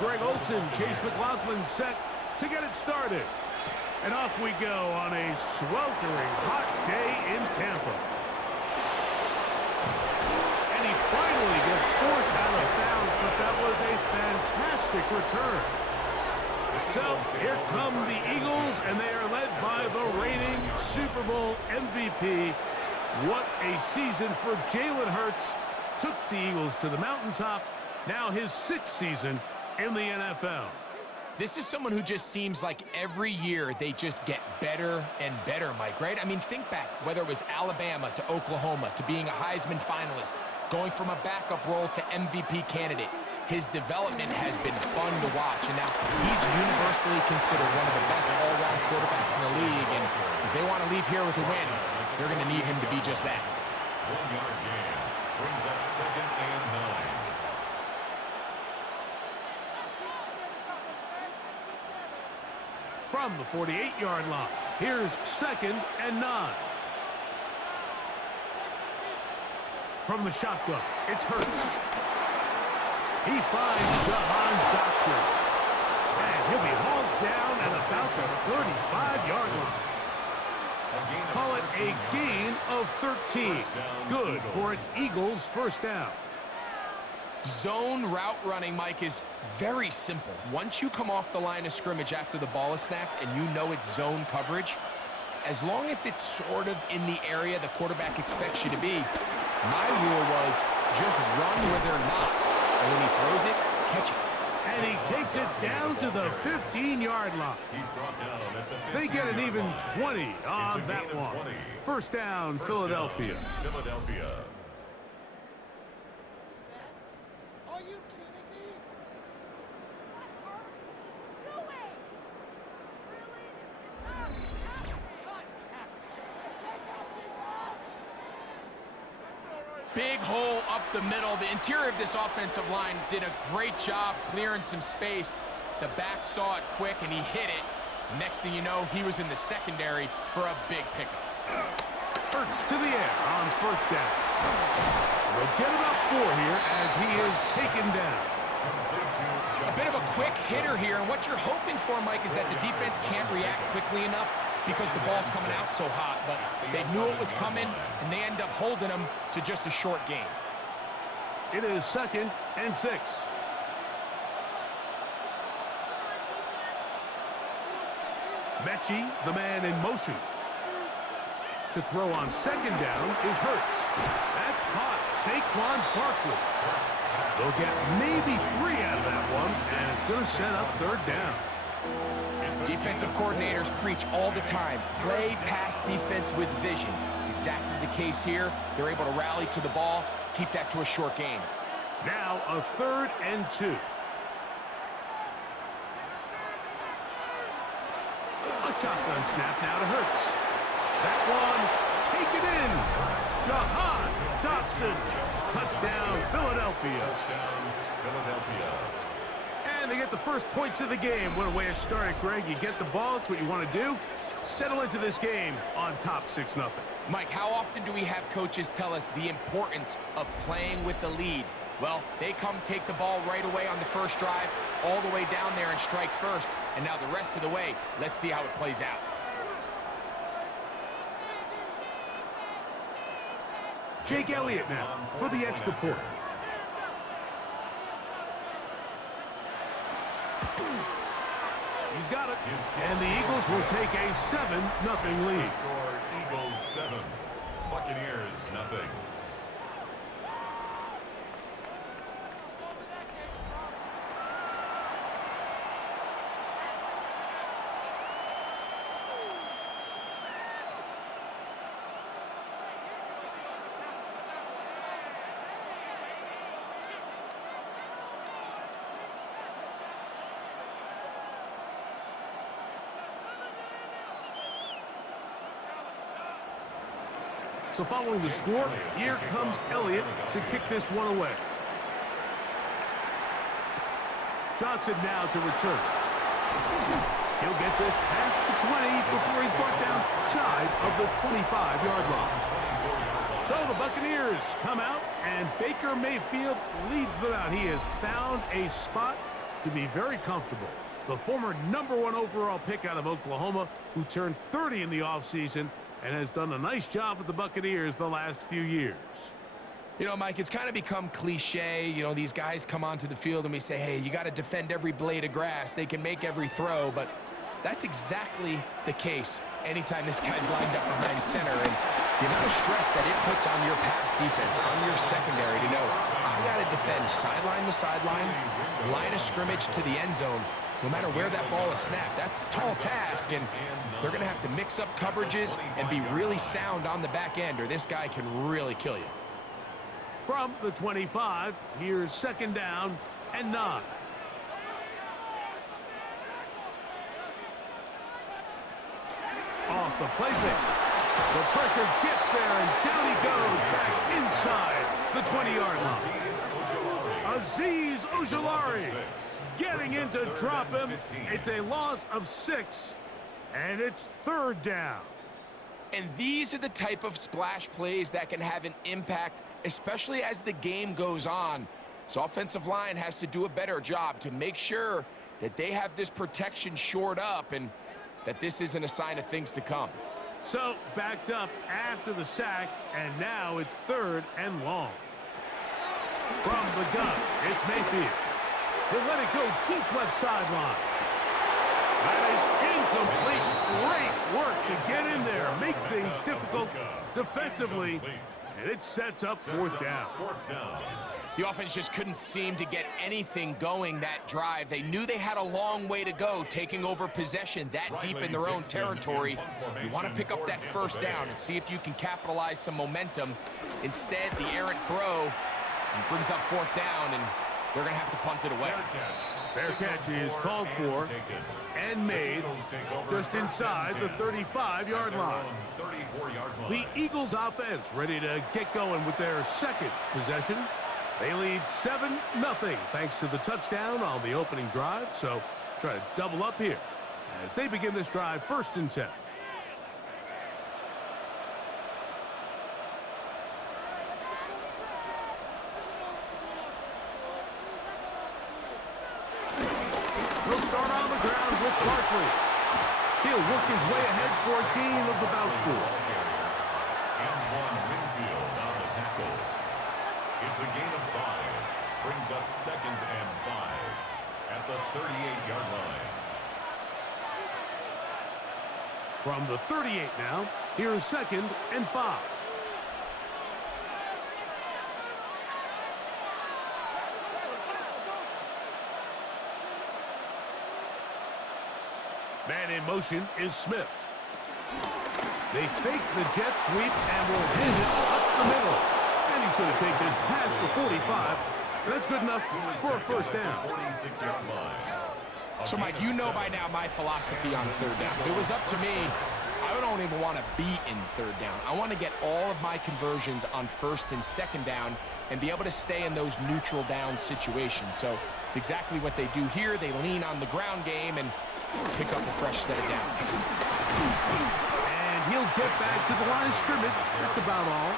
Greg Olson. Chase McLaughlin set to get it started. And off we go on a sweltering hot day in Tampa. And he finally gets forced out of bounds, but that was a fantastic return. So here come the Eagles, and they are led by the reigning Super Bowl MVP. What a season for Jalen Hurts. Took the Eagles to the mountaintop. Now his 6th season in the NFL. This is someone who just seems like every year they just get better and better, Mike, right? I mean, think back, whether it was Alabama to Oklahoma to being a Heisman finalist, going from a backup role to MVP candidate. His development has been fun to watch, and now he's universally considered one of the best all-around quarterbacks in the league, and if they want to leave here with a win, they're going to need him to be just that. 1-yard gain brings up 2nd and 9. From the 48-yard line, here's 2nd and 9. From the shotgun, it's Hurts. He finds Jahan Dotson. And he'll be hauled down at about the 35-yard line. Call it a gain of 13. Good for an Eagles first down. Zone route running, Mike, is very simple. Once you come off the line of scrimmage after the ball is snapped and you know it's zone coverage, as long as it's sort of in the area the quarterback expects you to be, my rule was just run where they're not. And when he throws it, catch it. And he takes it down to the 15-yard line. He's brought down at the 15-yard line. They get an even 20 on that one. First down, Philadelphia. Philadelphia. Are you kidding me? What are you doing? Really? This is not happening. Big hole up the middle. The interior of this offensive line did a great job clearing some space. The back saw it quick, and he hit it. Next thing you know, he was in the secondary for a big pickup. Hurts to the air on first down. They'll get about 4 here as he is taken down. A bit of a quick hitter here, and what you're hoping for, Mike, is that the defense can't react quickly enough because the ball's coming out so hot, but they knew it was coming, and they end up holding him to just a short gain. It is 2nd and 6. Mechie, the man in motion. To throw on 2nd down is Hurts. That's caught. Saquon Barkley. They'll get maybe 3 out of that one, and it's going to set up 3rd down. Defensive coordinators preach all the time, play pass defense with vision. It's exactly the case here. They're able to rally to the ball, keep that to a short gain. Now a 3rd and 2. A shotgun snap now to Hurts. That one, taken in. Jahan Dotson. Touchdown, Philadelphia. Touchdown, Philadelphia. And they get the first points of the game. What a way to start it, Greg. You get the ball. It's what you want to do. Settle into this game on top 6-0. Mike, how often do we have coaches tell us the importance of playing with the lead? Well, they come take the ball right away on the first drive, all the way down there and strike first. And now the rest of the way, let's see how it plays out. Jake Elliott now for the extra point. He's got it. And the Eagles will take a 7-0 lead. Score Eagles 7, Buccaneers 0. So following the score, here comes Elliott to kick this one away. Johnson now to return. He'll get this past the 20 before he's brought down shy of the 25-yard line. So the Buccaneers come out, and Baker Mayfield leads them out. He has found a spot to be very comfortable. The former #1 overall pick out of Oklahoma, who turned 30 in the offseason and has done a nice job with the Buccaneers the last few years. You know, Mike, it's kind of become cliche. You know, these guys come onto the field and we say, hey, you got to defend every blade of grass. They can make every throw, but that's exactly the case anytime this guy's lined up behind center. And the amount of stress that it puts on your pass defense, on your secondary to know, I got to defend sideline to sideline, line of scrimmage to the end zone, no matter where that ball is snapped. That's a tall task, and they're going to have to mix up coverages and be really sound on the back end, or this guy can really kill you. From the 25, here's 2nd down and 9. Off the play fake. The pressure gets there, and down he goes back inside the 20-yard line. Azeez Ojulari getting in to drop him. It's a loss of 6, and it's 3rd down. And these are the type of splash plays that can have an impact, especially as the game goes on. So offensive line has to do a better job to make sure that they have this protection shored up and that this isn't a sign of things to come. So backed up after the sack, and now it's 3rd and long. From the gun, it's Mayfield. He'll let it go deep left sideline. That is incomplete. Great work to get in there, make things difficult defensively, and it sets up 4th down. The offense just couldn't seem to get anything going that drive. They knew they had a long way to go, taking over possession that deep in their own territory. You want to pick up that 1st down and see if you can capitalize some momentum. Instead, the errant throw brings up 4th down, and they're going to have to punt it away. Fair catch is called for and made just inside the 35-yard line. The Eagles offense ready to get going with their 2nd possession. They lead 7-0 thanks to the touchdown on the opening drive. So try to double up here as they begin this drive 1st and 10. He'll start on the ground with Barkley. He'll work his way ahead for a gain of about 4. It's a gain of 5. Brings up 2nd and 5 at the 38-yard line. From the 38 now, here's 2nd and 5. Man in motion is Smith. They fake the jet sweep and will hit it up the middle. And he's going to take this past the 45. That's good enough for a 1st down. 46-yard line. So, Mike, you know by now my philosophy on 3rd down. If it was up to me, I don't even want to be in 3rd down. I want to get all of my conversions on 1st and 2nd down and be able to stay in those neutral down situations. So it's exactly what they do here. They lean on the ground game and pick up a fresh set of downs. And he'll get back to the line of scrimmage. That's about all.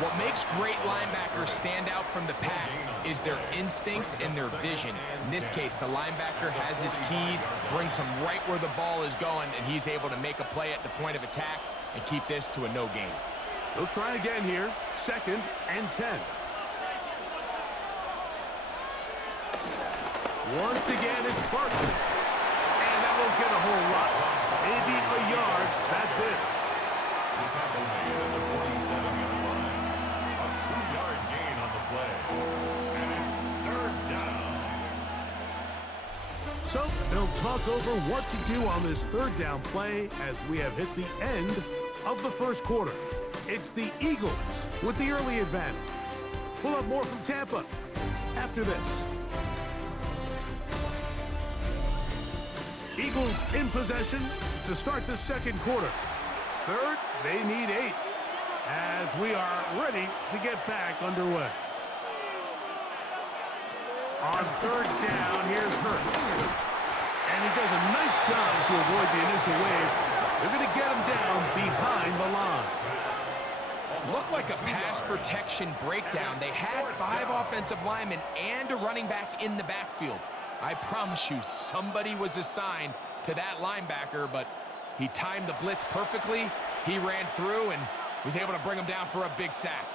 What makes great linebackers stand out from the pack is their instincts and their vision. In this case, the linebacker has his keys, brings him right where the ball is going, and he's able to make a play at the point of attack and keep this to a no gain. He'll try again here, 2nd and 10. Once again, it's Barkley. And that won't get a whole lot. Maybe a yard. That's it. The tackle made at the 47-yard line. A 2-yard gain on the play. And it's 3rd down. So they'll talk over what to do on this 3rd down play as we have hit the end of the 1st quarter. It's the Eagles with the early advantage. We'll have more from Tampa after this. Eagles in possession to start the 2nd quarter. 3rd, they need 8 as we are ready to get back underway. On 3rd down, here's Hurts. And he does a nice job to avoid the initial wave. They're going to get him down behind the line. Looked like a pass protection breakdown. They had 5 offensive linemen and a running back in the backfield. I promise you, somebody was assigned to that linebacker, but he timed the blitz perfectly. He ran through and was able to bring him down for a big sack.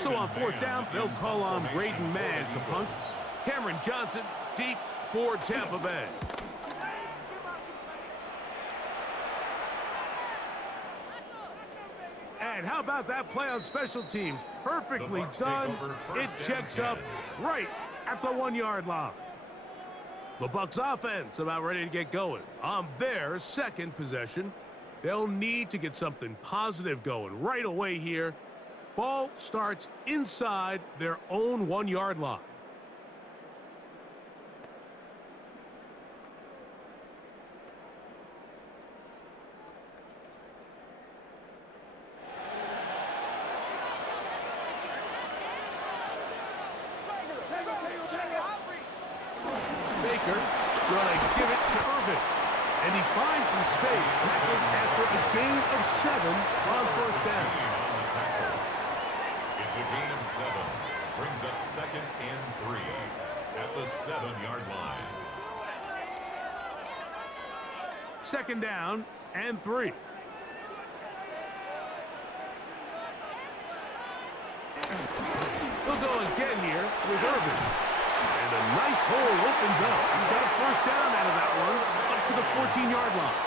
So on fourth down, they'll call on Braden Mann to punt. Cameron Johnson deep for Tampa Bay. And how about that play on special teams? Perfectly done. It checks up right at the 1-yard line. The Bucs offense about ready to get going on their second possession. They'll need to get something positive going right away here. Ball starts inside their own 1-yard line. Baker gonna give it to Irvin. And he finds some space, tackled after a gain of 7 on first down. It's a gain of 7. Brings up 2nd and 3 at the 7-yard line. 2nd down and 3. We'll go again here with Irvin. And a nice hole opens up. He's got a first down out of that one, up to the 14-yard line.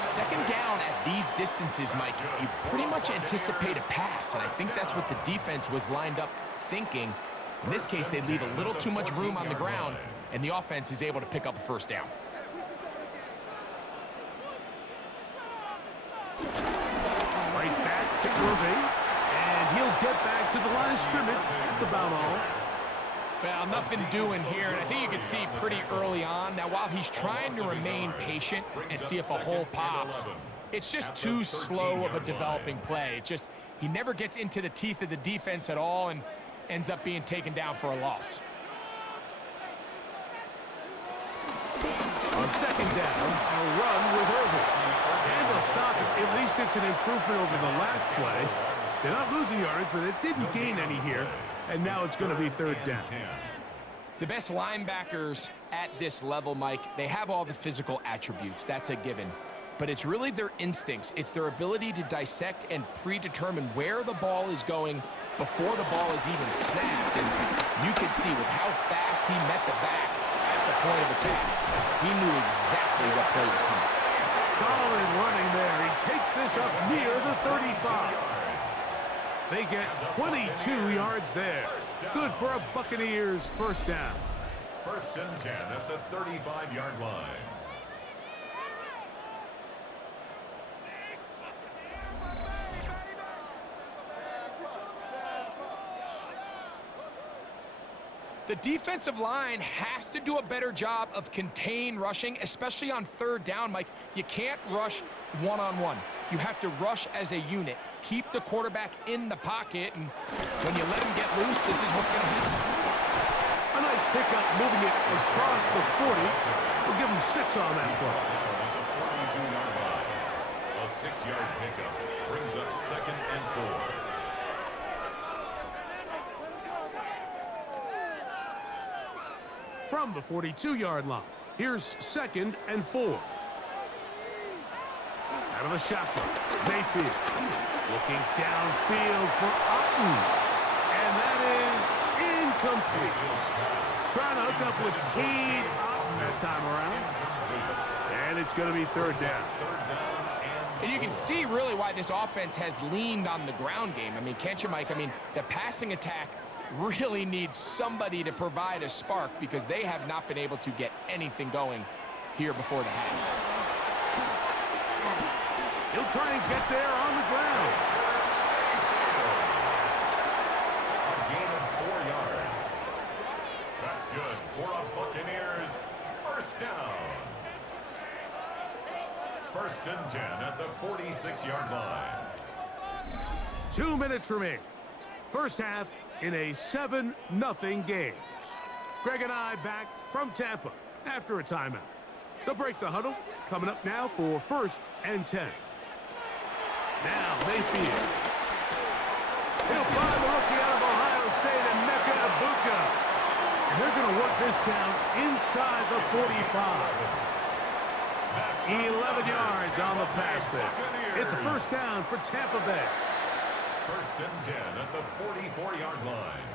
2nd down at these distances, Mike, you pretty much anticipate a pass, and I think that's what the defense was lined up thinking. In this case, they leave a little too much room on the ground, and the offense is able to pick up a first down. Right back to Irvin, and he'll get back to the line of scrimmage. That's about all. Well, nothing doing here, and I think you can see pretty early on. Now, while he's trying to remain patient and see if a hole pops, it's just too slow of a developing play. It just, he never gets into the teeth of the defense at all and ends up being taken down for a loss. On 2nd down, a run with Irvin. And they'll stop it. At least it's an improvement over the last play. They're not losing yards, but they didn't gain any here. And now it's going to be 3rd down. The best linebackers at this level, Mike, they have all the physical attributes. That's a given. But it's really their instincts. It's their ability to dissect and predetermine where the ball is going before the ball is even snapped. And you could see with how fast he met the back at the point of attack, he knew exactly what play was coming. Solid running there. He takes this up near the 35. They get 22 yards there. Good for a Buccaneers first down. 1st and 10 at the 35-yard line. The defensive line has to do a better job of contain rushing, especially on 3rd down, Mike. You can't rush one-on-one. You have to rush as a unit. Keep the quarterback in the pocket, and when you let him get loose, this is what's going to happen. A nice pickup moving it across the 40. We'll give him 6 on that play. The 42-yard line. A 6-yard pickup brings up 2nd and 4. From the 42-yard line, here's 2nd and 4. Out of the shotgun, Mayfield looking downfield for Otten, and that is incomplete. Trying to hook up with Cade Otten that time around, and it's going to be 3rd down. And you can see really why this offense has leaned on the ground game. I mean, can't you, Mike? I mean, the passing attack really needs somebody to provide a spark because they have not been able to get anything going here before the half. He'll try and get there on the ground. A gain of 4 yards. That's good for a Buccaneers first down. 1st and 10 at the 46-yard line. 2 minutes remaining. First half in a 7-0 game. Greg and I back from Tampa after a timeout. They'll break the huddle. Coming up now for 1st and 10. Now Mayfield. He'll find the rookie out of Ohio State and Mecca Ibuka. And they're going to work this down inside the 45. 11 yards on the pass there. It's a 1st down for Tampa Bay. 1st and 10 at the 44-yard line.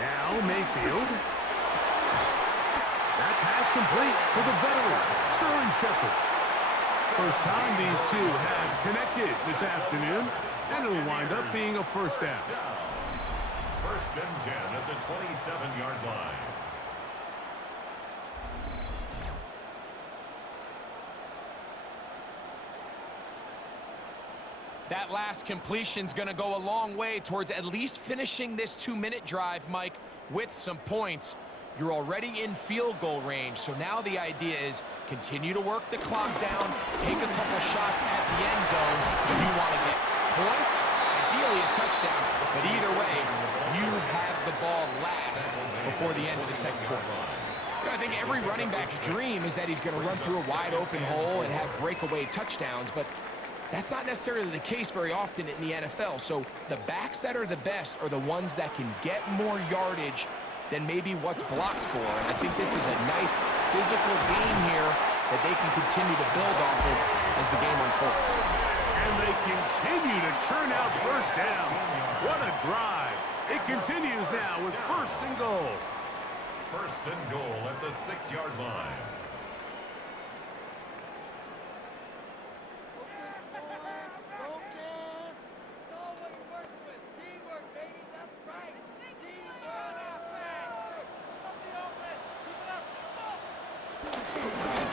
Now Mayfield. That pass complete to the veteran, Sterling Shepard. First time these two have connected this afternoon, and it'll wind up being a 1st down. 1st and 10 at the 27-yard line. That last completion's going to go a long way towards at least finishing this 2-minute drive, Mike, with some points. You're already in field goal range, so now the idea is continue to work the clock down, take a couple shots at the end zone. You want to get points, ideally a touchdown, but either way, you have the ball last before the end of the 2nd quarter. I think every running back's dream is that he's going to run through a wide open hole and have breakaway touchdowns, but that's not necessarily the case very often in the NFL. So the backs that are the best are the ones that can get more yardage than maybe what's blocked for. And I think this is a nice physical game here that they can continue to build off of as the game unfolds. And they continue to churn out 1st down. What a drive. It continues now with 1st and goal. 1st and goal at the 6-yard line.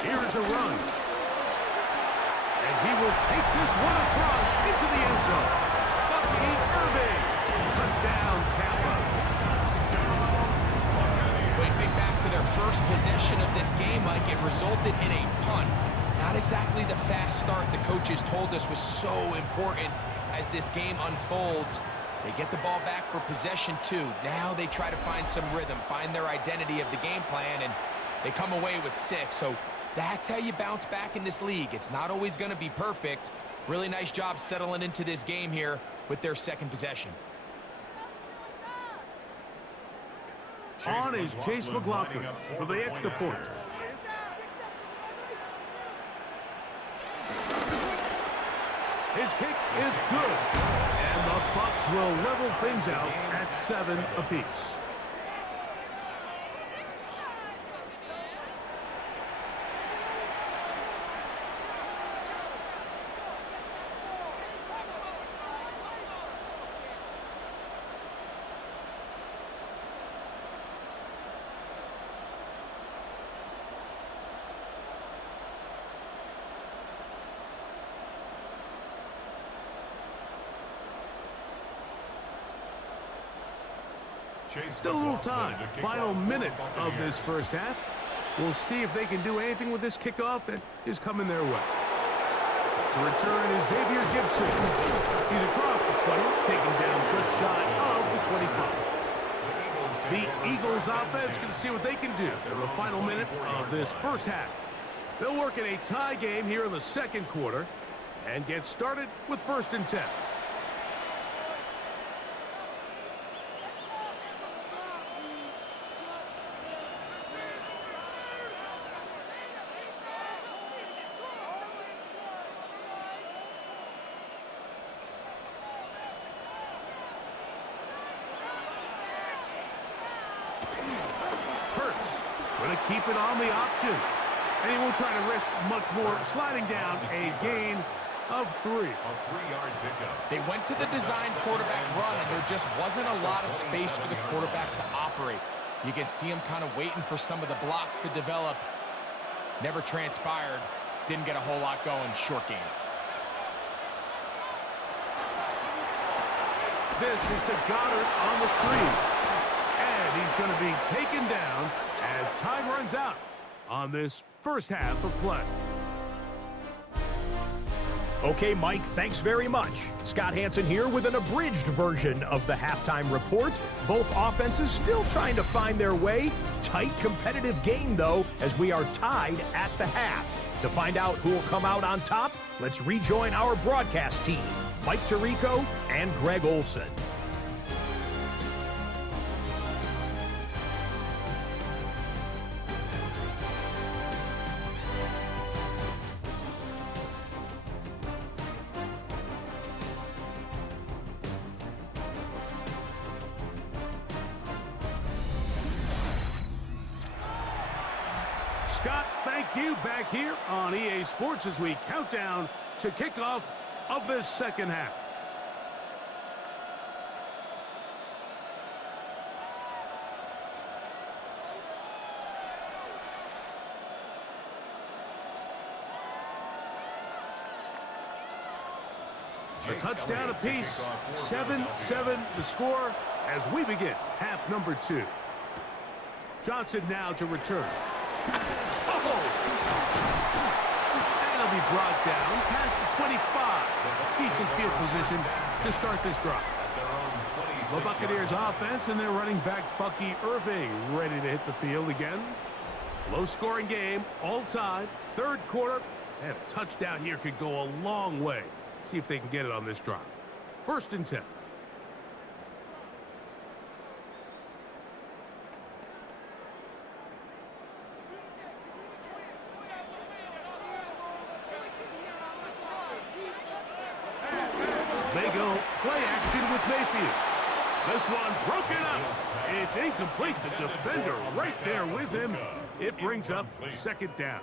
Here's a run. And he will take this one across into the end zone. Bucky Irving. Touchdown, Tampa. When you think back to their first possession of this game, Mike, it resulted in a punt. Not exactly the fast start the coaches told us was so important as this game unfolds. They get the ball back for possession 2. Now they try to find some rhythm, find their identity of the game plan, and they come away with 6. So that's how you bounce back in this league. It's not always going to be perfect. Really nice job settling into this game here with their 2nd possession. On is Chase McLaughlin for the extra point. His kick is good. And the Bucs will level things out at 7 apiece. Still a little time. Final minute of this 1st half. We'll see if they can do anything with this kickoff that is coming their way. Set to return is Xavier Gibson. He's across the 20, taken down just shy of the 25. The Eagles offense going to see what they can do in the final minute of this 1st half. They'll work in a tie game here in the 2nd quarter and get started with 1st and 10. Going to keep it on the option. And he won't try to risk much more, sliding down a gain of 3. A 3-yard pickup. They went to the design quarterback run, and there just wasn't a lot of space for the quarterback to operate. You can see him kind of waiting for some of the blocks to develop. Never transpired. Didn't get a whole lot going. Short game. This is to Goddard on the screen. And he's going to be taken down as time runs out on this 1st half of play. Okay, Mike, thanks very much. Scott Hansen here with an abridged version of the halftime report. Both offenses still trying to find their way. Tight competitive game, though, as we are tied at the half. To find out who will come out on top, let's rejoin our broadcast team, Mike Tirico and Greg Olson. Scott, thank you. Back here on EA Sports as we count down to kickoff of this second half. A touchdown apiece, 7-7 the score as we begin half number 2. Johnson now to return. Oh! And he'll be brought down past the 25. Decent field position to start this drive. The Buccaneers offense and their running back Bucky Irving ready to hit the field again. Low-scoring game, all tied. Third quarter, and a touchdown here could go a long way. See if they can get it on this drive. 1st and 10. They go play action with Mayfield. This one broken up. It's incomplete. The defender right there with him. It brings up 2nd down.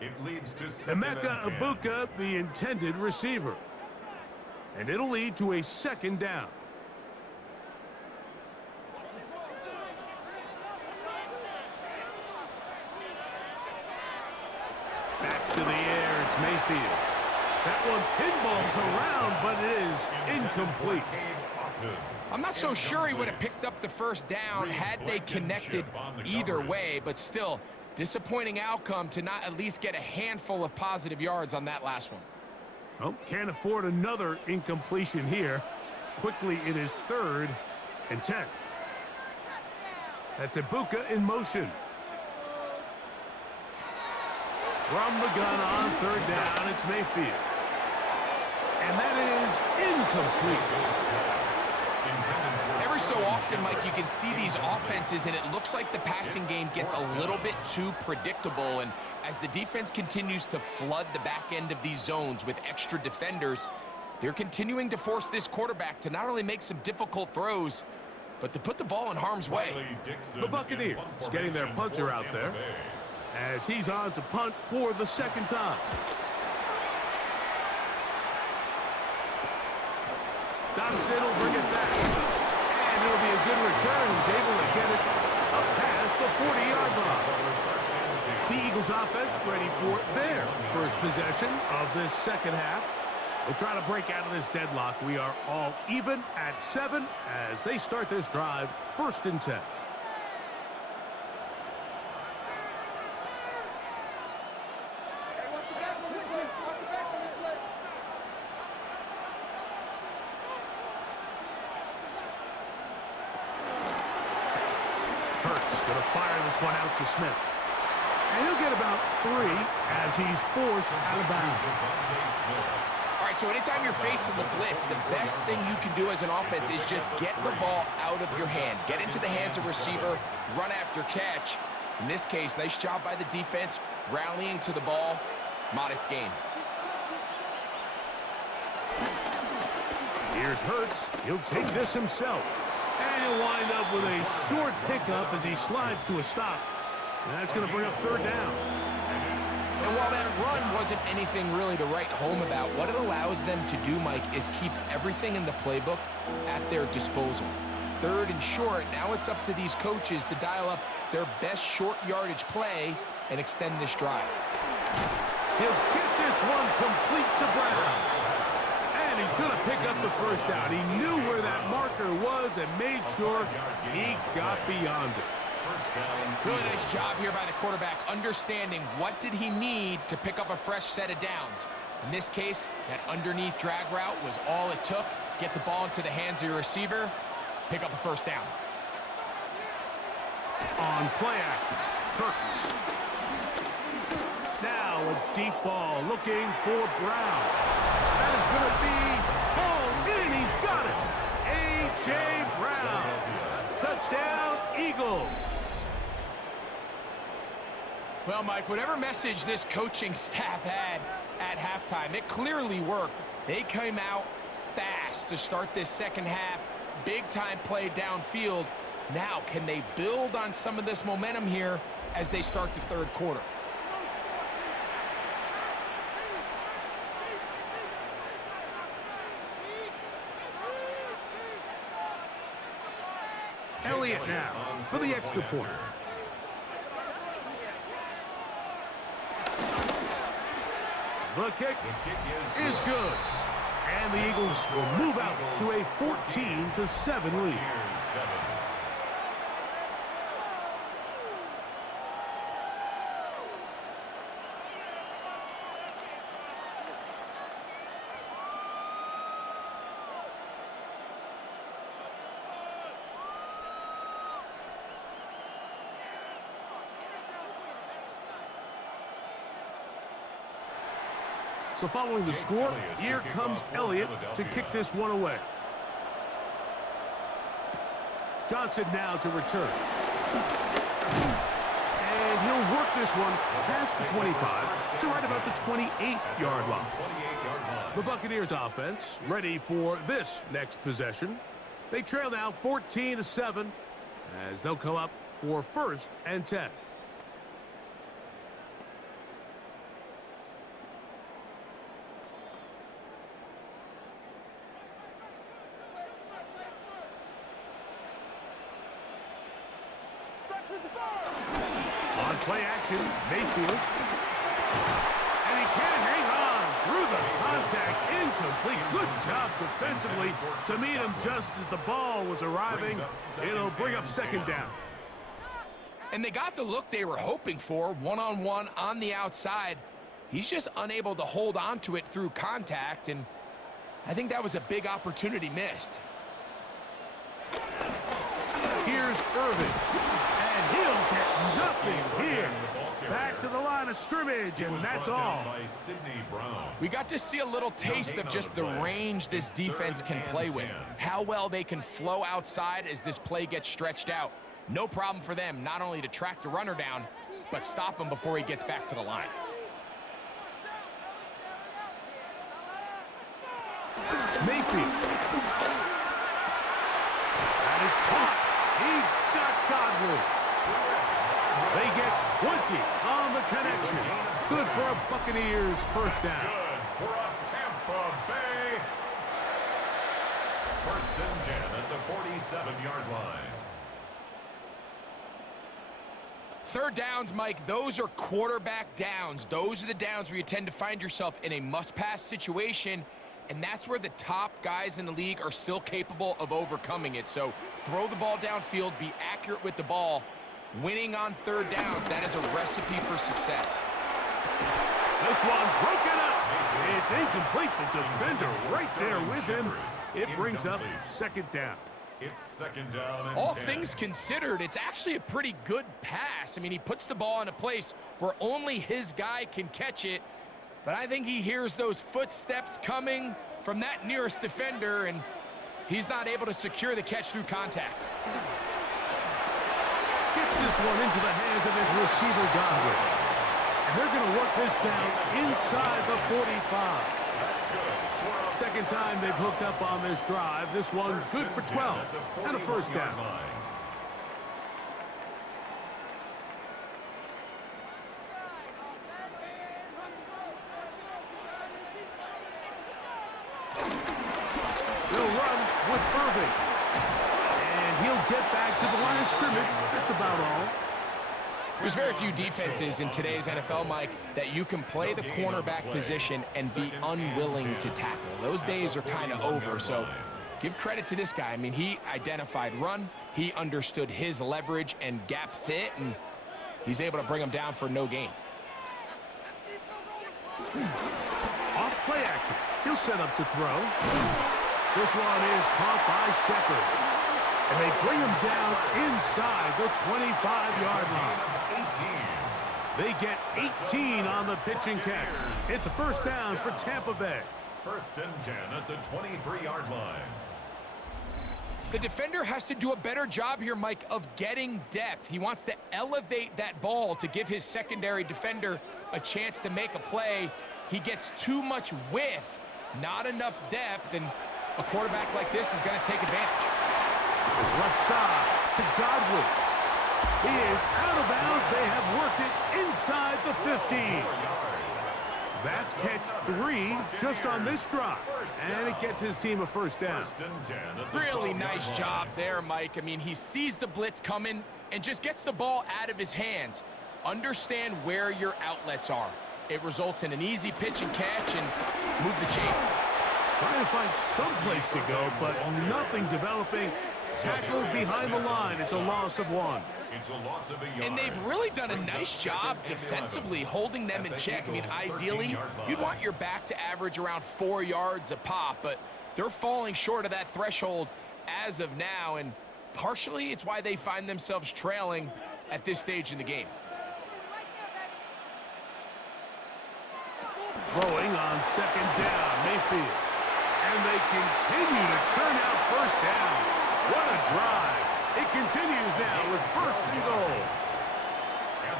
It leads to 2nd Emeka and 10. Ibuka, the intended receiver. And it'll lead to a 2nd down. Back to the air, it's Mayfield. That one pinballs around, but it is incomplete. I'm not so sure he would have picked up the 1st down had they connected either way, but still, disappointing outcome to not at least get a handful of positive yards on that last one. Oh, can't afford another incompletion here. Quickly, it is 3rd and 10. That's Ibuka in motion. From the gun on 3rd down, it's Mayfield. And that is incomplete. Every so often, Mike, you can see these offenses, and it looks like the passing game gets a little bit too predictable. And as the defense continues to flood the back end of these zones with extra defenders, they're continuing to force this quarterback to not only make some difficult throws, but to put the ball in harm's way. The Buccaneers getting their punter out there as he's on to punt for the 2nd time. Dobson will bring it back. And it'll be a good return. He's able to get it up past the 40-yard line. The Eagles offense ready for their first possession of this second half. They'll try to break out of this deadlock. We are all even at 7 as they start this drive. 1st and 10. Going to fire this one out to Smith. And he'll get about 3 as he's forced out of bounds. All right, so anytime you're facing the blitz, the best thing you can do as an offense is just get the ball out of your hand. Get into the hands of receiver, run after catch. In this case, nice job by the defense, rallying to the ball. Modest gain. Here's Hurts. He'll take this himself. And he'll wind up with a short pickup as he slides to a stop. And that's going to bring up 3rd down. And while that run wasn't anything really to write home about, what it allows them to do, Mike, is keep everything in the playbook at their disposal. 3rd and short, now it's up to these coaches to dial up their best short yardage play and extend this drive. He'll get this one complete to Brown. And he's going to pick up the 1st down. He knew where that marker was and made sure he got beyond it. Really nice job here by the quarterback, understanding what did he need to pick up a fresh set of downs. In this case, that underneath drag route was all it took. Get the ball into the hands of your receiver, pick up a first down. On play action, Hurts. Now a deep ball looking for Brown. That is going to be hauled in. He's got it. A.J. Brown. Touchdown, Eagles. Well, Mike, whatever message this coaching staff had at halftime, it clearly worked. They came out fast to start this second half. Big-time play downfield. Now, can they build on some of this momentum here as they start the third quarter? Elliott now for the extra point. The kick is good. And the Eagles will move out to a 14-7 lead. So following the score, here comes Elliott to kick this one away. Johnson now to return. And he'll work this one past the 25 to right about the 28-yard line. The Buccaneers offense ready for this next possession. They trail now 14-7 as they'll come up for 1st and 10. On play action, Mayfield. And he can't hang on through the contact. Incomplete. Good job defensively to meet him just as the ball was arriving. It'll bring up 2nd down. And they got the look they were hoping for, one-on-one on the outside. He's just unable to hold on to it through contact, and I think that was a big opportunity missed. Here's Irvin. And he'll get nothing here. Back to the line of scrimmage, and that's all. We got to see a little taste of just the range this defense can play with. How well they can flow outside as this play gets stretched out. No problem for them not only to track the runner down, but stop him before he gets back to the line. Mayfield. That is caught. He got Godwin. They get 20 on the connection. Good for a Buccaneers first down. Good for a Tampa Bay. 1st and 10 at the 47-yard line. 3rd downs, Mike, those are quarterback downs. Those are the downs where you tend to find yourself in a must-pass situation, and that's where the top guys in the league are still capable of overcoming it. So throw the ball downfield, be accurate with the ball. Winning on 3rd downs, that is a recipe for success. This one broken up. It's incomplete. The defender right there with him. It brings up 2nd down. It's 2nd down and All 10. things considered, it's actually a pretty good pass. I mean, he puts the ball in a place where only his guy can catch it. But I think he hears those footsteps coming from that nearest defender, and he's not able to secure the catch through contact. Gets this one into the hands of his receiver, Godwin. And they're going to work this down inside the 45. That's good. 2nd time they've hooked up on this drive. This one good for 12 and a 1st down. They'll run with Irving. And he'll get back to the line of scrimmage. That's about all. There's very few defenses in today's NFL, Mike, that you can play the cornerback position and be unwilling to tackle. Those days are kind of over, so give credit to this guy. I mean, he identified run, he understood his leverage and gap fit, and he's able to bring him down for no gain. Off Play action. He'll set up to throw. This one is caught by Shepard. And they bring him down inside the 25-yard line. They get 18 on the pitch and catch. It's a first down for Tampa Bay. First and 10 at the 23-yard line. The defender has to do a better job here, Mike, of getting depth. He wants to elevate that ball to give his secondary defender a chance to make a play. He gets too much width, not enough depth, and a quarterback like this is going to take advantage. Left side to Godwin. He is out of bounds. They have worked it inside the 15. That's catch 3 just on this drive. And it gets his team a first down. Really nice job there, Mike. I mean, he sees the blitz coming and just gets the ball out of his hands. Understand where your outlets are. It results in an easy pitch and catch and move the chains. Trying to find some place to go, but nothing developing. Tackled behind the line. It's a loss of 1. It's a loss of a yard. And they've really done a nice job defensively holding them in check. I mean, ideally, you'd want your back to average around 4 yards a pop, but they're falling short of that threshold as of now, and partially it's why they find themselves trailing at this stage in the game. Throwing on second down, Mayfield. And they continue to churn out first down. What a drive. It continues now with first and goals.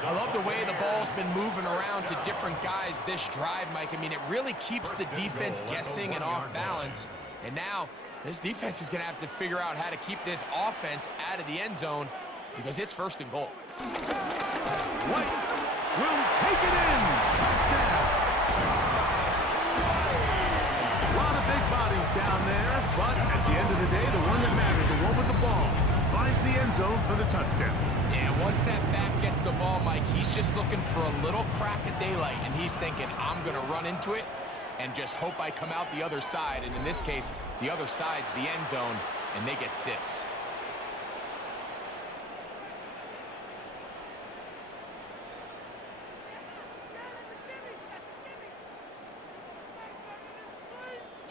I love the way the ball's been moving around to different guys this drive, Mike. I mean, it really keeps the defense guessing and off balance. And now this defense is going to have to figure out how to keep this offense out of the end zone because it's first and goal. White will take it in. Touchdown. A lot of big bodies down there, but at the end of the day, the one that mattered, the one with the ball, finds the end zone for the touchdown. Yeah, once that back gets the ball, Mike, he's just looking for a little crack of daylight, and he's thinking, I'm going to run into it and just hope I come out the other side. And in this case, the other side's the end zone, and they get 6.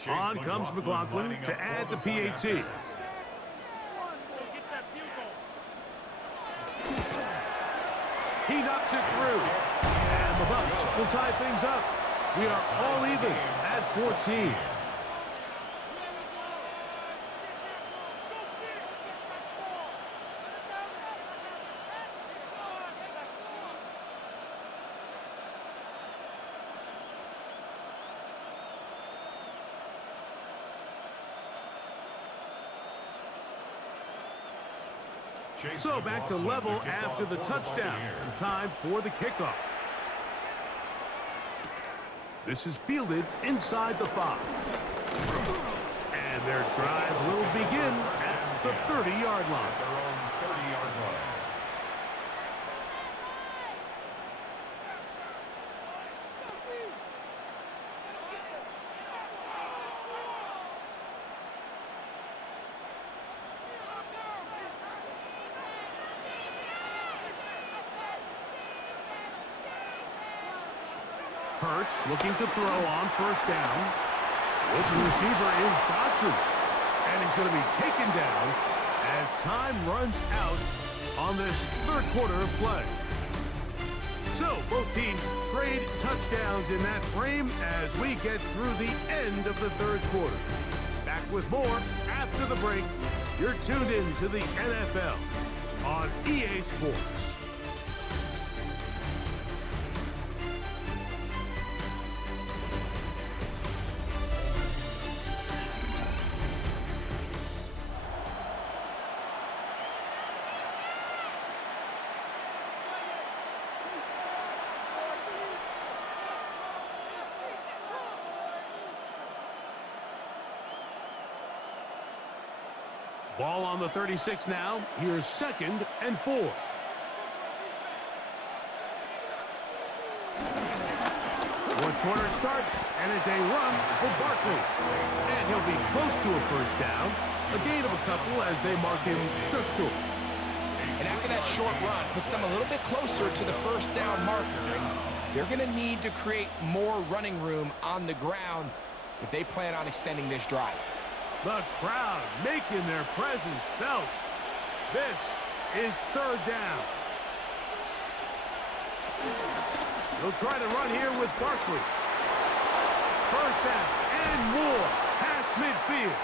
On comes McLaughlin to add the PAT. He knocks it through. And the Bucs will tie things up. We are all even at 14. So back to level after the touchdown, and time for the kickoff. This is fielded inside the 5. And their drive will begin at the 30-yard line. Hurts looking to throw on first down. Open receiver is Dodson. And he's going to be taken down as time runs out on this third quarter of play. So both teams trade touchdowns in that frame as we get through the end of the third quarter. Back with more after the break. You're tuned in to the NFL on EA Sports. Ball on the 36 now. Here's second and 4. Fourth quarter starts, and it's a run for Barkley. And he'll be close to a first down. A gain of a couple as they mark him just short. And after that short run, puts them a little bit closer to the first down marker. And they're going to need to create more running room on the ground if they plan on extending this drive. The crowd making their presence felt. This is third down. They'll try to run here with Barkley. First down and more past midfield.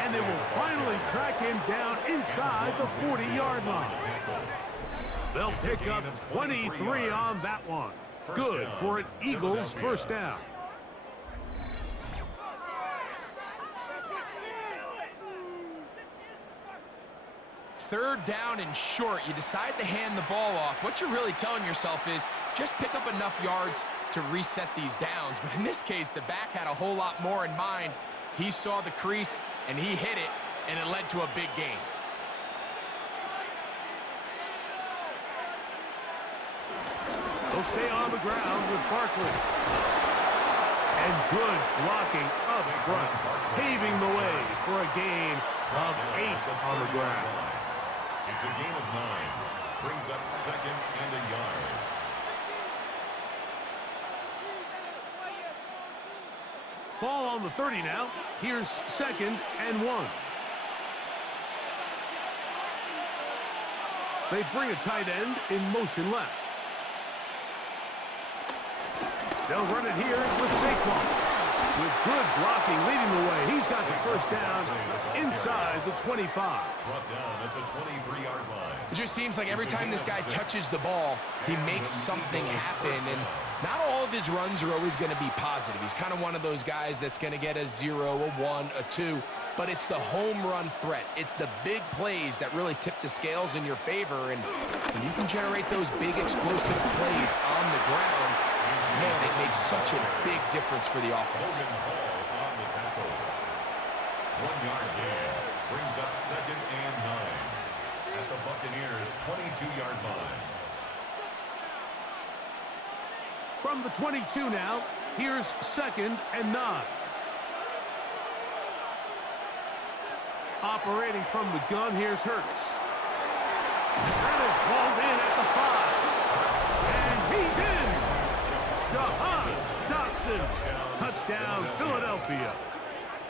And they will finally track him down inside the 40-yard line. They'll pick up 23 on that one. Good for an Eagles first down. Third down and short, you decide to hand the ball off. What you're really telling yourself is just pick up enough yards to reset these downs. But in this case, the back had a whole lot more in mind. He saw the crease, and he hit it, and it led to a big gain. They'll stay on the ground with Barkley. And good blocking up front, paving the way for a gain of 8 on the ground. It's a gain of 9. Brings up second and a yard. Ball on the 30 now. Here's second and 1. They bring a tight end in motion left. They'll run it here with Saquon. With good blocking leading the way. He's got the first down inside the 25. Brought down at the 23-yard line. It just seems like every time this guy touches the ball, he makes something happen. And not all of his runs are always going to be positive. He's kind of one of those guys that's going to get a 0, a 1, a 2. But it's the home run threat. It's the big plays that really tip the scales in your favor. And when you can generate those big explosive plays on the ground, man, it makes such a big difference for the offense. Logan Hall on the tackle. 1-yard gain. Brings up second and 9. At the Buccaneers' 22-yard line. From the 22 now, here's second and 9. Operating from the gun, here's Hurts. That is balled in at the 5. And he's in. Jahan Dotson. Touchdown, Philadelphia.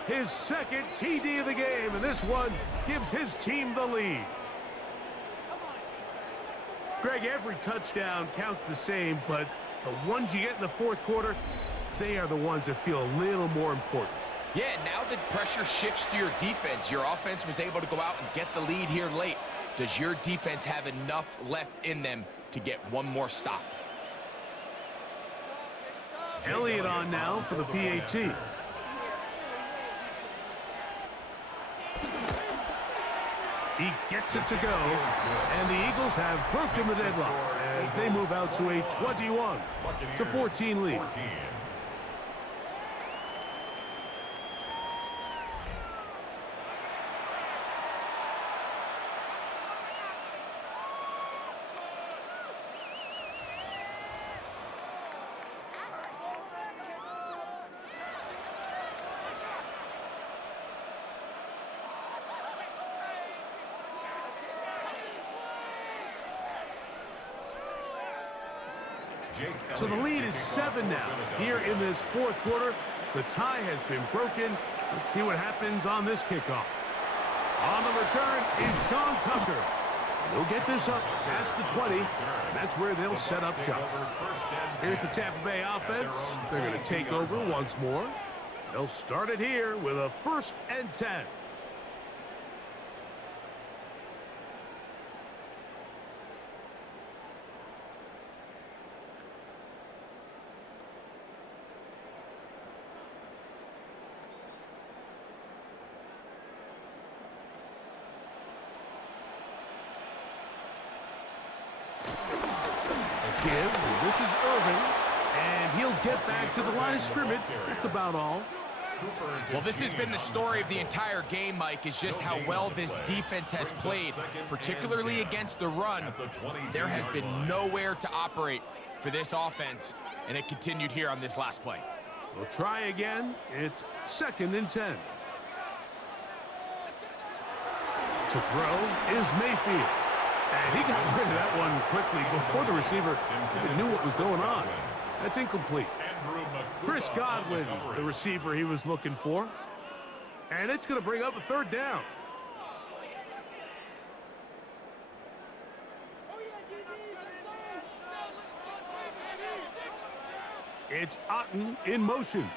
His second TD of the game, and this one gives his team the lead. Greg, every touchdown counts the same, but the ones you get in the fourth quarter, they are the ones that feel a little more important. Yeah, now the pressure shifts to your defense. Your offense was able to go out and get the lead here late. Does your defense have enough left in them to get one more stop? Elliott on now for the PAT. He gets it to go, and the Eagles have broken the deadlock as they move out to a 21-14 lead. So the lead is 7 now. Here in this fourth quarter, the tie has been broken. Let's see what happens on this kickoff. On the return is Sean Tucker. And he'll get this up past the 20, and that's where they'll set up shop. Here's the Tampa Bay offense. They're going to take over once more. They'll start it here with a 1st and 10. This is Irvin, and he'll get back to the line of scrimmage. That's about all. Well, this has been the story of the entire game, Mike, is just how well this defense has played, particularly against the run. There has been nowhere to operate for this offense, and it continued here on this last play. We'll try again. It's 2nd and 10. To throw is Mayfield. And he got rid of that one quickly before the receiver even knew what was going on. That's incomplete. Chris Godwin, the receiver he was looking for. And it's going to bring up a third down. It's Otten in motion.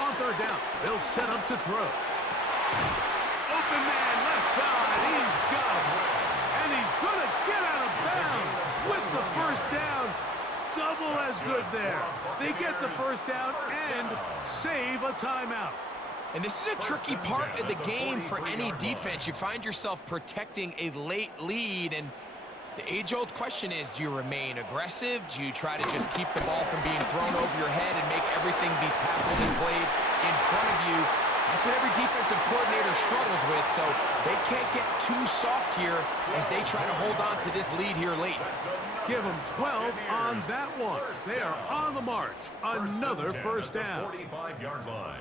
On third down, they'll set up to throw. Open man, left side, he's got him. And he's going to get out of bounds with the first down. Double as good there. They get the first down and save a timeout. And this is a tricky part of the game for any defense. You find yourself protecting a late lead, and the age-old question is, do you remain aggressive? Do you try to just keep the ball from being thrown over your head and make everything be tackled and played in front of you? That's what every defensive coordinator struggles with, so they can't get too soft here as they try to hold on to this lead here late. Give them 12 on that one. They are on the march. Another first down. 45-yard line.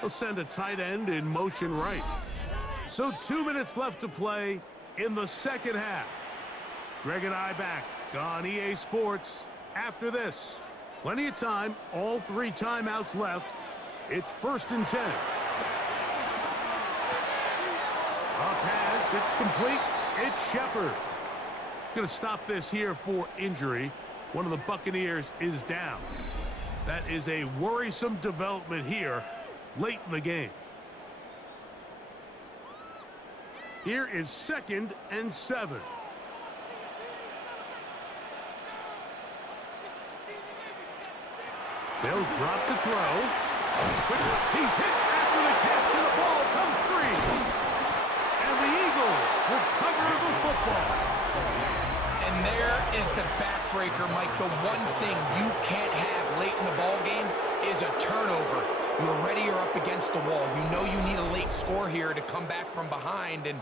They'll send a tight end in motion right. So 2 minutes left to play in the second half. Greg and I back on EA Sports after this. Plenty of time, all 3 timeouts left. It's 1st and 10. A pass, it's complete. It's Shepard. Going to stop this here for injury. One of the Buccaneers is down. That is a worrisome development here late in the game. Here is 2nd and 7. They'll drop to throw. He's hit after the catch, and the ball comes free. And the Eagles recover the football. And there is the backbreaker, Mike. The one thing you can't have late in the ball game is a turnover. You're already up against the wall. You know you need a late score here to come back from behind. And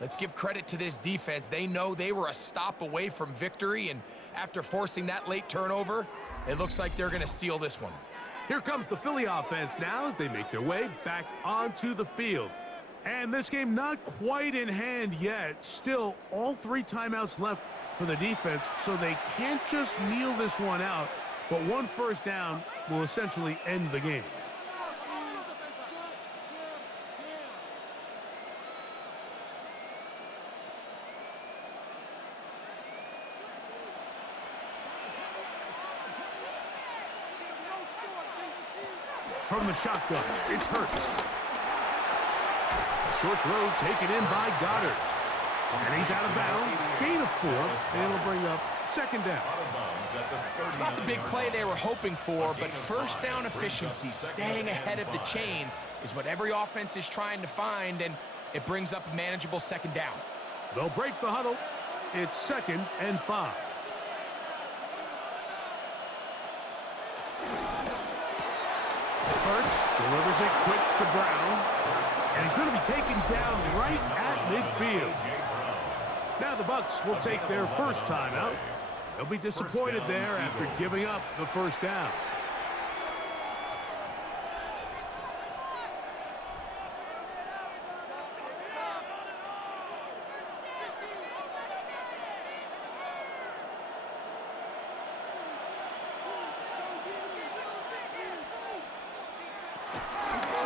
let's give credit to this defense. They know they were a stop away from victory. And after forcing that late turnover, it looks like they're going to seal this one. Here comes the Philly offense now as they make their way back onto the field. And this game not quite in hand yet. Still, all 3 timeouts left for the defense, so they can't just kneel this one out. But 1 first down will essentially end the game. From the shotgun, it's Hurts. A short throw taken in by Goddard. And he's out of bounds. Gain of 4, and it'll bring up 2nd down. It's not the big play they were hoping for, but first down efficiency, staying ahead of the chains, is what every offense is trying to find, and it brings up a manageable 2nd down. They'll break the huddle. It's 2nd and 5. Hurts delivers it quick to Brown. And he's going to be taken down right at midfield. Now the Bucs will take their first timeout. They'll be disappointed there after giving up the first down.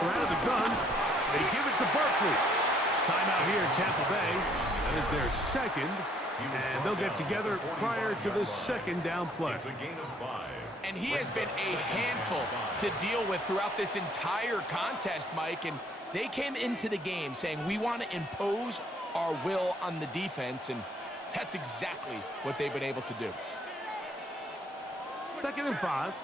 Out of the gun, they give it to Barkley. Timeout here in Tampa Bay. That is their 2nd, and they'll get together prior to the 2nd down play. It's a gain of 5. And he has been a handful to deal with throughout this entire contest, Mike, and they came into the game saying we want to impose our will on the defense, and that's exactly what they've been able to do. 2nd and 5.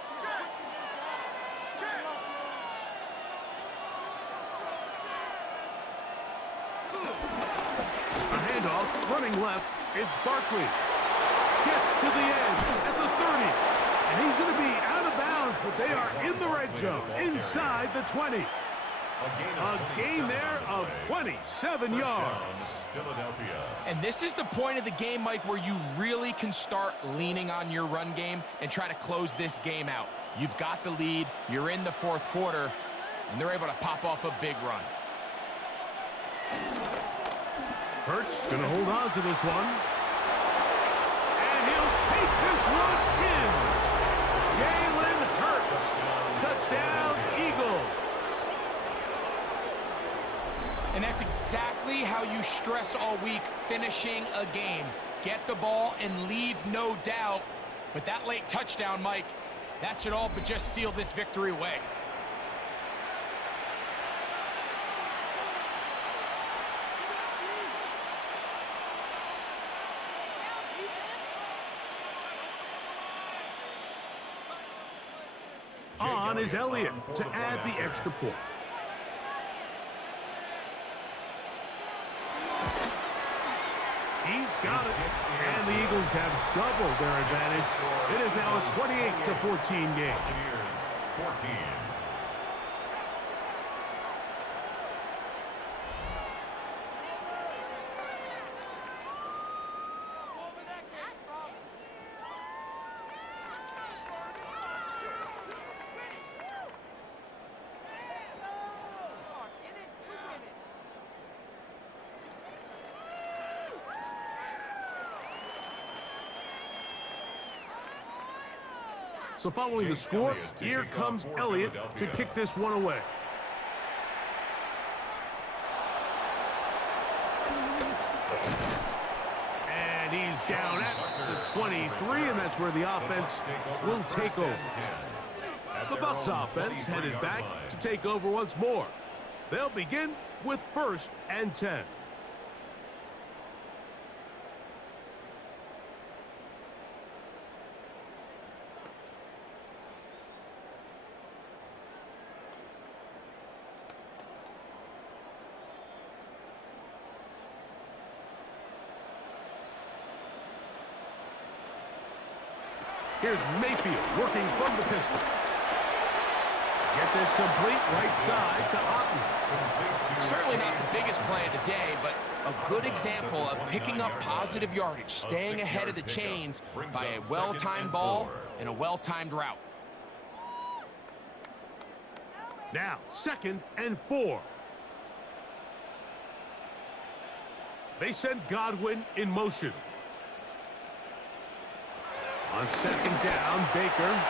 A handoff, running left, it's Barkley. Gets to the edge at the 30. And he's going to be out of bounds, but they are in the red zone, inside the 20. A gain there of 27 yards. Philadelphia. And this is the point of the game, Mike, where you really can start leaning on your run game and try to close this game out. You've got the lead. You're in the 4th quarter. and they're able to pop off a big run. Hurts going to hold on to this one. And he'll take this one in. Jalen Hurts. Touchdown, Eagles. And that's exactly how you stress all week, finishing a game. Get the ball and leave no doubt. But that late touchdown, Mike, that should all but just seal this victory away. On is Elliott to add the extra point. He's got it. And the Eagles have doubled their advantage. It is now a 28-14 game. Buccaneers 14. So following the score, here comes Elliott to kick this one away. And he's down at the 23, and that's where the offense will take over. The Bucs offense headed back to take over once more. They'll begin with 1st and 10. Here's Mayfield working from the pistol. Get this complete right side to Otten. Certainly not the biggest play of the day, but a good example of picking up positive yardage, staying ahead of the chains by a well-timed ball and a well-timed route. Now, 2nd and 4. They send Godwin in motion. On 2nd down, Baker.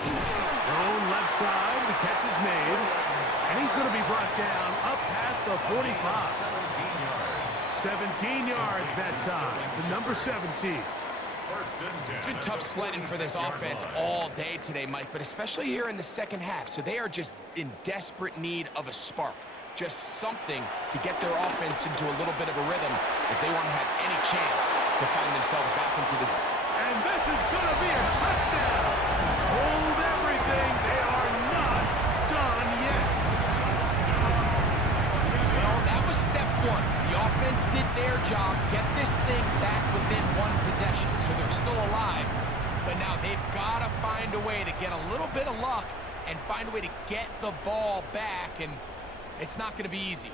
Thrown left side, the catch is made. And he's going to be brought down up past the 45. 17 yards that time, the number 17. It's been tough sledding for this offense all day today, Mike, but especially here in the second half. So they are just in desperate need of a spark. Just something to get their offense into a little bit of a rhythm if they want to have any chance to find themselves back into this. And this is going to be a touchdown. Hold everything. They are not done yet. Well, that was step one. The offense did their job, get this thing back within one possession, so they're still alive. But now they've got to find a way to get a little bit of luck and find a way to get the ball back, and it's not going to be easy.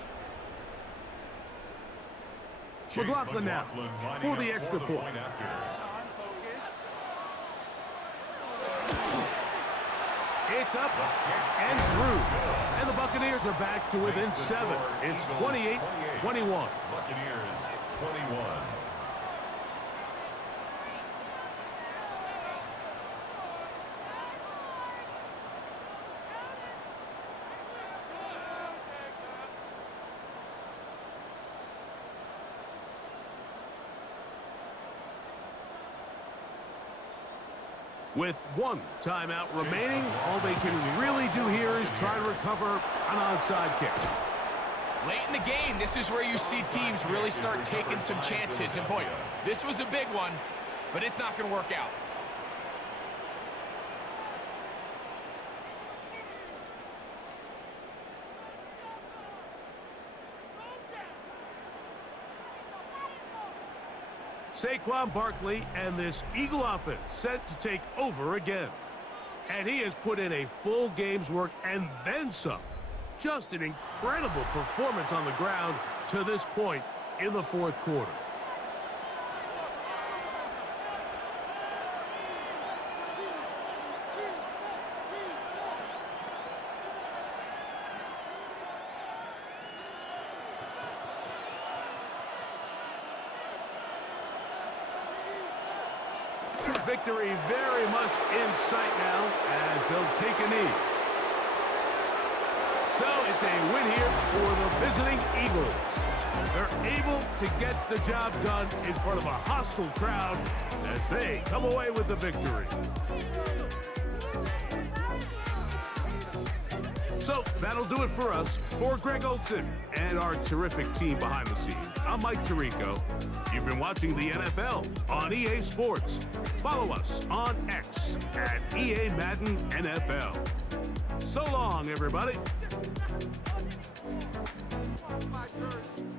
McLaughlin now for the extra point. It's up and through. And the Buccaneers are back to within 7. It's 28-21. Buccaneers 21. With 1 timeout remaining, all they can really do here is try to recover an onside kick. Late in the game, this is where you see teams really start taking some chances. And boy, this was a big one, but it's not going to work out. Saquon Barkley and this Eagle offense set to take over again. And he has put in a full game's work and then some. Just an incredible performance on the ground to this point in the 4th quarter. victory very much in sight now as they'll take a knee. So it's a win here for the visiting Eagles. They're able to get the job done in front of a hostile crowd as they come away with the victory. So that'll do it for us. For Greg Olson and our terrific team behind the scenes, I'm Mike Tirico. You've been watching the NFL on EA Sports. Follow us on X at EA Madden NFL. So long, everybody. My turn.